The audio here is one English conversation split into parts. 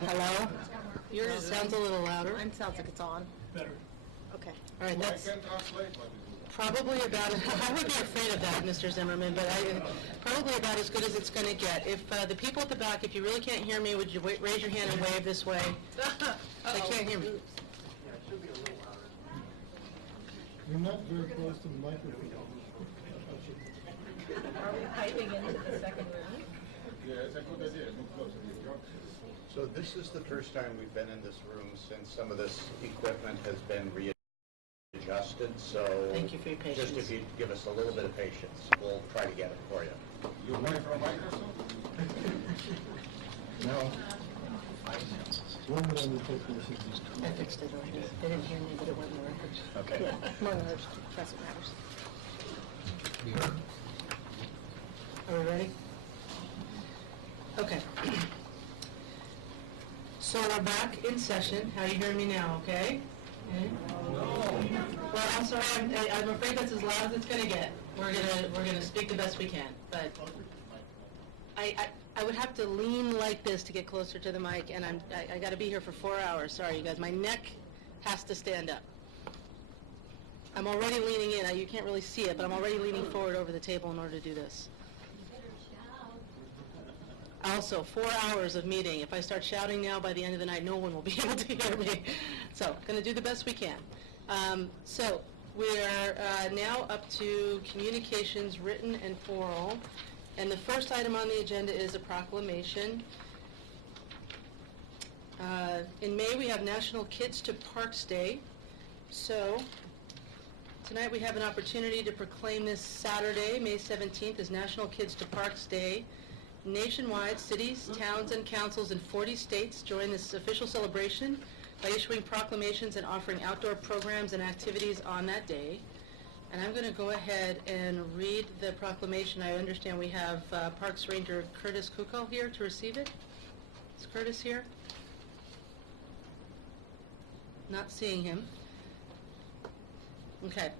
Hello? Yours sounds a little louder. Mine sounds like it's on. Better. Okay. All right, that's probably about, I would be afraid of that, Mr. Zimmerman, but probably about as good as it's going to get. If the people at the back, if you really can't hear me, would you raise your hand and wave this way? They can't hear me. You're not very close to the microphone. Are we piping into the second room? Yeah, it's a good idea. Move closer. So this is the first time we've been in this room since some of this equipment has been readjusted, so Thank you for your patience. just if you give us a little bit of patience, we'll try to get it for you. You away from Microsoft? No. One of them will take this is I fixed it already. They didn't hear me, but it went in the records. Okay. Yeah, among others, that's what matters. Are we ready? Okay. So we're back in session. How are you hearing me now, okay? Well, I'm sorry, I'm afraid that's as loud as it's going to get. We're gonna speak the best we can, but I would have to lean like this to get closer to the mic, and I got to be here for 4 hours. Sorry, you guys. My neck has to stand up. I'm already leaning in. You can't really see it, but I'm already leaning forward over the table in order to do this. Also, 4 hours of meeting. If I start shouting now, by the end of the night, no one will be able to hear me. So, going to do the best we can. So, we're now up to communications, written and oral. And the first item on the agenda is a proclamation. In May, we have National Kids to Parks Day. So, tonight we have an opportunity to proclaim this Saturday, May 17th, as National Kids to Parks Day. Nationwide, cities, towns, and councils in 40 states join this official celebration by issuing proclamations and offering outdoor programs and activities on that day. And I'm going to go ahead and read the proclamation. I understand we have Parks Ranger Curtis Kuko here to receive it. Is Curtis here? Not seeing him. Okay.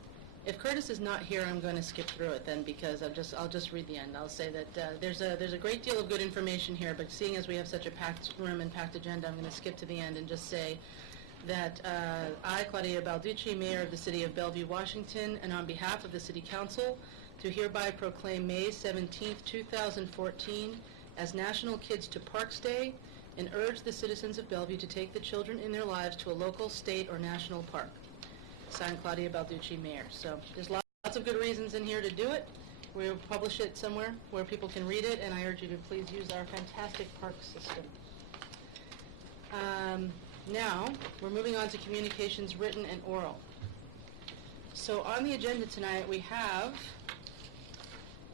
If Curtis is not here, I'm going to skip through it then, because I'll just read the end. I'll say that there's a great deal of good information here, but seeing as we have such a packed room and packed agenda, I'm going to skip to the end and just say that I, Claudia Balducci, Mayor of the City of Bellevue, Washington, and on behalf of the City Council, do hereby proclaim May 17th, 2014 as National Kids to Parks Day, and urge the citizens of Bellevue to take the children in their lives to a local, state, or national park. Signed, Claudia Balducci, Mayor. So there's lots of good reasons in here to do it. We'll publish it somewhere where people can read it, and I urge you to please use our fantastic park system. Now, we're moving on to communications, written and oral. So on the agenda tonight, we have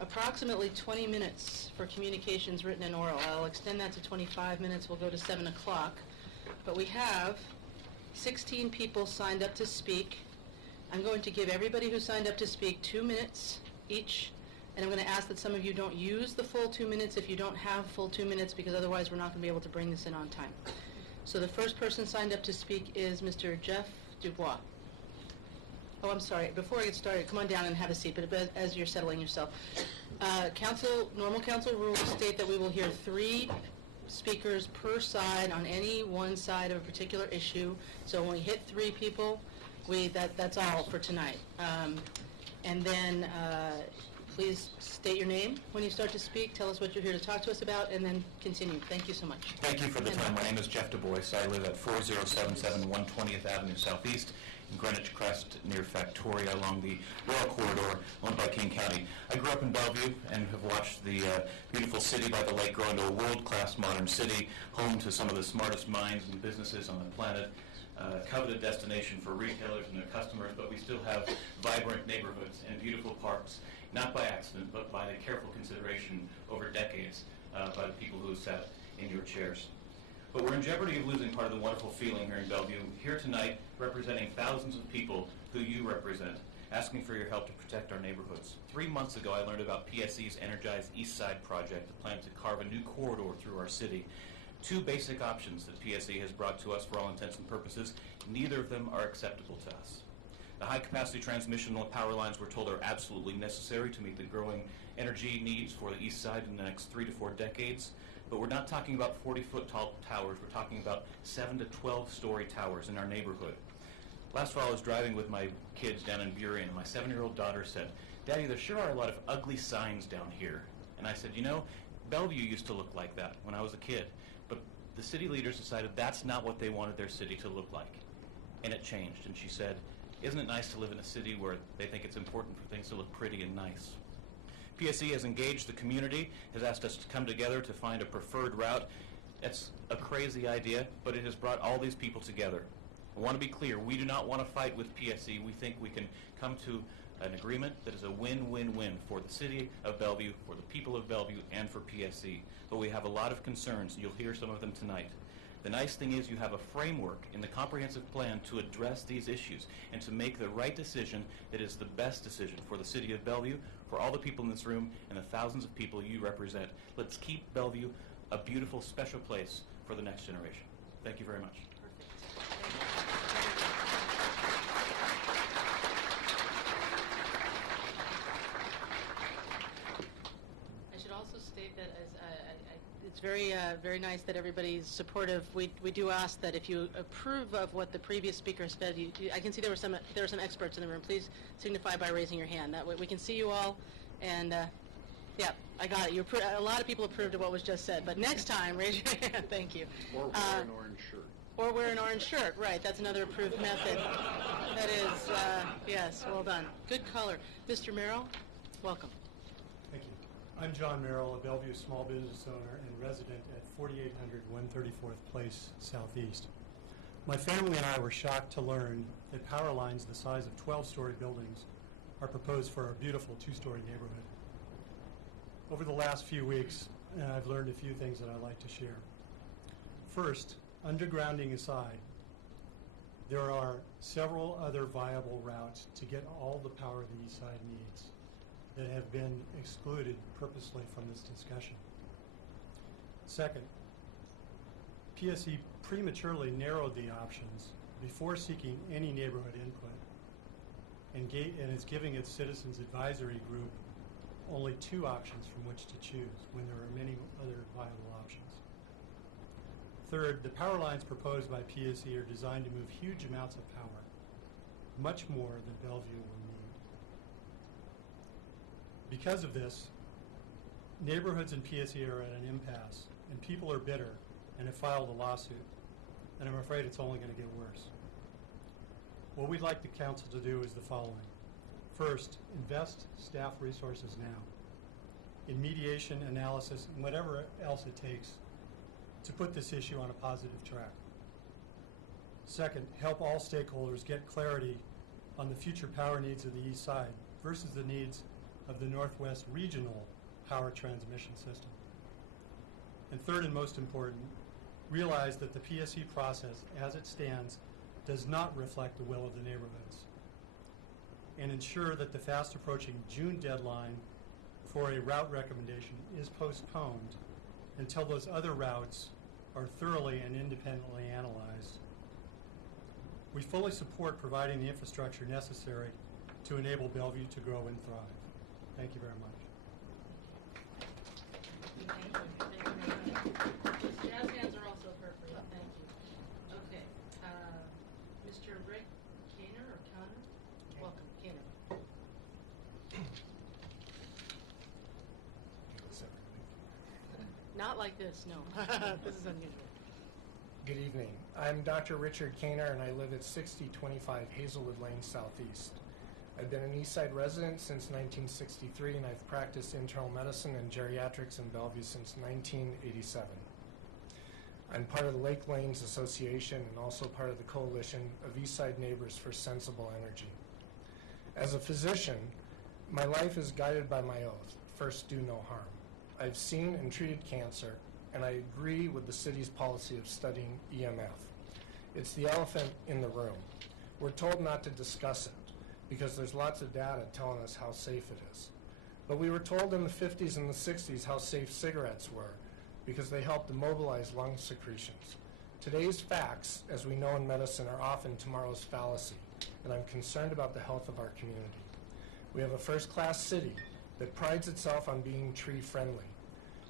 approximately 20 minutes for communications, written and oral. I'll extend that to 25 minutes. We'll go to 7 o'clock. But we have 16 people signed up to speak. I'm going to give everybody who signed up to speak 2 minutes each, and I'm going to ask that some of you don't use the full 2 minutes if you don't have full 2 minutes, because otherwise we're not going to be able to bring this in on time. So the first person signed up to speak is Mr. Jeff Dubois. Oh, I'm sorry. Before I get started, come on down and have a seat, but as you're settling yourself. Normal council rules state that we will hear 3 speakers per side on any one side of a particular issue. So when we hit 3 people, that's all for tonight. And then please state your name when you start to speak. Tell us what you're here to talk to us about, and then continue. Thank you so much. Thank you for the time. My name is Jeff Du Bois. I live at 4077 120th Avenue Southeast in Greenwich Crest near Factoria along the Royal Corridor owned by King County. I grew up in Bellevue and have watched the beautiful city by the lake grow into a world-class modern city, home to some of the smartest minds and businesses on the planet. Coveted destination for retailers and their customers, but we still have vibrant neighborhoods and beautiful parks, not by accident, but by the careful consideration over decades by the people who have sat in your chairs. But we're in jeopardy of losing part of the wonderful feeling here in Bellevue, here tonight representing thousands of people who you represent, asking for your help to protect our neighborhoods. 3 months ago, I learned about PSE's Energize Eastside project, the plan to carve a new corridor through our city. 2 basic options that PSE has brought to us for all intents and purposes. Neither of them are acceptable to us. The high-capacity transmission power lines, we're told, are absolutely necessary to meet the growing energy needs for the east side in the next 3 to 4 decades. But we're not talking about 40-foot tall towers. We're talking about 7 to 12-story towers in our neighborhood. Last fall, I was driving with my kids down in Burien, and my 7-year-old daughter said, "Daddy, there sure are a lot of ugly signs down here." And I said, "You know, Bellevue used to look like that when I was a kid, but the city leaders decided that's not what they wanted their city to look like." And it changed. And she said, "Isn't it nice to live in a city where they think it's important for things to look pretty and nice?" PSE has engaged the community, has asked us to come together to find a preferred route. It's a crazy idea, but it has brought all these people together. I want to be clear, we do not want to fight with PSE. We think we can come to an agreement that is a win-win-win for the city of Bellevue, for the people of Bellevue, and for PSE. But we have a lot of concerns, and you'll hear some of them tonight. The nice thing is you have a framework in the comprehensive plan to address these issues and to make the right decision that is the best decision for the city of Bellevue, for all the people in this room, and the thousands of people you represent. Let's keep Bellevue a beautiful, special place for the next generation. Thank you very much. I should also state that it's very nice that everybody's supportive. We do ask that if you approve of what the previous speaker said, I can see there were some experts in the room. Please signify by raising your hand. That way we can see you all. And yeah, I got it. A lot of people approved of what was just said. But next time, raise your hand. Thank you. Or wear an orange shirt. Or wear an orange shirt. Right. That's another approved method. That is, yes. Well done. Good color. Mr. Merrill, welcome. Thank you. I'm John Merrill, a Bellevue small business owner and resident at 4800 134th Place Southeast. My family and I were shocked to learn that power lines the size of 12-story buildings are proposed for our beautiful 2-story neighborhood. Over the last few weeks, I've learned a few things that I'd like to share. First, undergrounding aside, there are several other viable routes to get all the power the East Side needs that have been excluded purposely from this discussion. Second, PSE prematurely narrowed the options before seeking any neighborhood input and is giving its citizens advisory group only 2 options from which to choose when there are many other viable options. Third, the power lines proposed by PSE are designed to move huge amounts of power, much more than Bellevue will need. Because of this, neighborhoods in PSE are at an impasse, and people are bitter and have filed a lawsuit, and I'm afraid it's only going to get worse. What we'd like the council to do is the following. First, invest staff resources now in mediation, analysis, and whatever else it takes to put this issue on a positive track. Second, help all stakeholders get clarity on the future power needs of the East Side versus the needs of the Northwest Regional Power Transmission System. And third and most important, realize that the PSE process as it stands does not reflect the will of the neighborhoods, and ensure that the fast approaching June deadline for a route recommendation is postponed until those other routes are thoroughly and independently analyzed. We fully support providing the infrastructure necessary to enable Bellevue to grow and thrive. Thank you very much. Thank you. Thank you very much. Those jazz hands are also appropriate. Thank you. Okay. Mr. Rick Kaner or Conner? Welcome, Kaner. Not like this, no. This is unusual. Good evening. I'm Dr. Richard Kaner, and I live at 6025 Hazelwood Lane Southeast. I've been an Eastside resident since 1963, and I've practiced internal medicine and geriatrics in Bellevue since 1987. I'm part of the Lake Lanes Association and also part of the coalition of Eastside Neighbors for Sensible Energy. As a physician, my life is guided by my oath, first do no harm. I've seen and treated cancer, and I agree with the city's policy of studying EMF. It's the elephant in the room. We're told not to discuss it because there's lots of data telling us how safe it is. But we were told in the 50s and the 60s how safe cigarettes were because they helped immobilize lung secretions. Today's facts, as we know in medicine, are often tomorrow's fallacy, and I'm concerned about the health of our community. We have a first-class city that prides itself on being tree-friendly.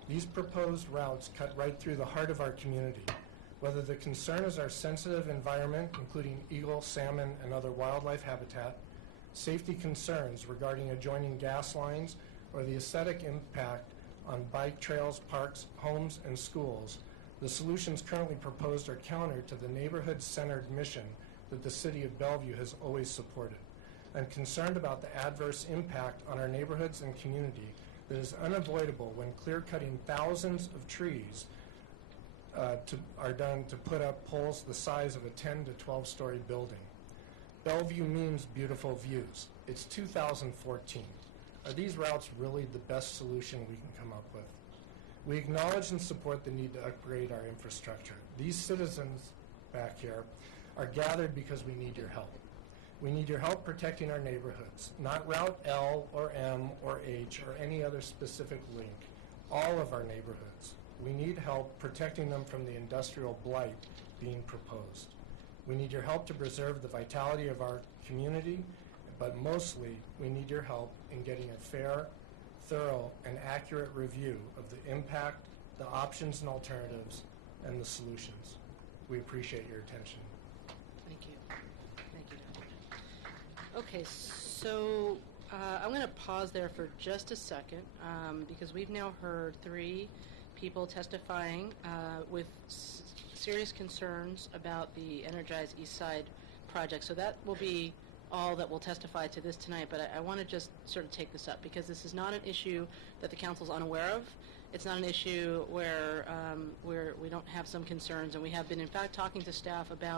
These proposed routes cut right through the heart of our community. Whether the concern is our sensitive environment, including eagle, salmon, and other wildlife habitat, safety concerns regarding adjoining gas lines, or the aesthetic impact on bike trails, parks, homes, and schools, the solutions currently proposed are counter to the neighborhood-centered mission that the City of Bellevue has always supported. I'm concerned about the adverse impact on our neighborhoods and community that is unavoidable when clear-cutting thousands of trees are done to put up poles the size of a 10 to 12-story building. Bellevue means beautiful views. It's 2014. Are these routes really the best solution we can come up with? We acknowledge and support the need to upgrade our infrastructure. These citizens back here are gathered because we need your help. We need your help protecting our neighborhoods, not Route L or M or H or any other specific link, all of our neighborhoods. We need help protecting them from the industrial blight being proposed. We need your help to preserve the vitality of our community, but mostly we need your help in getting a fair, thorough, and accurate review of the impact, the options and alternatives, and the solutions. We appreciate your attention. Thank you. Thank you, Dr. Okay, so I'm going to pause there for just a second because we've now heard 3 people testifying with serious concerns about the Energize Eastside project. So that will be all that will testify to this tonight, but I want to just sort of take this up because this is not an issue that the council's unaware of. It's not an issue where we don't have some concerns, and we have been in fact talking to staff about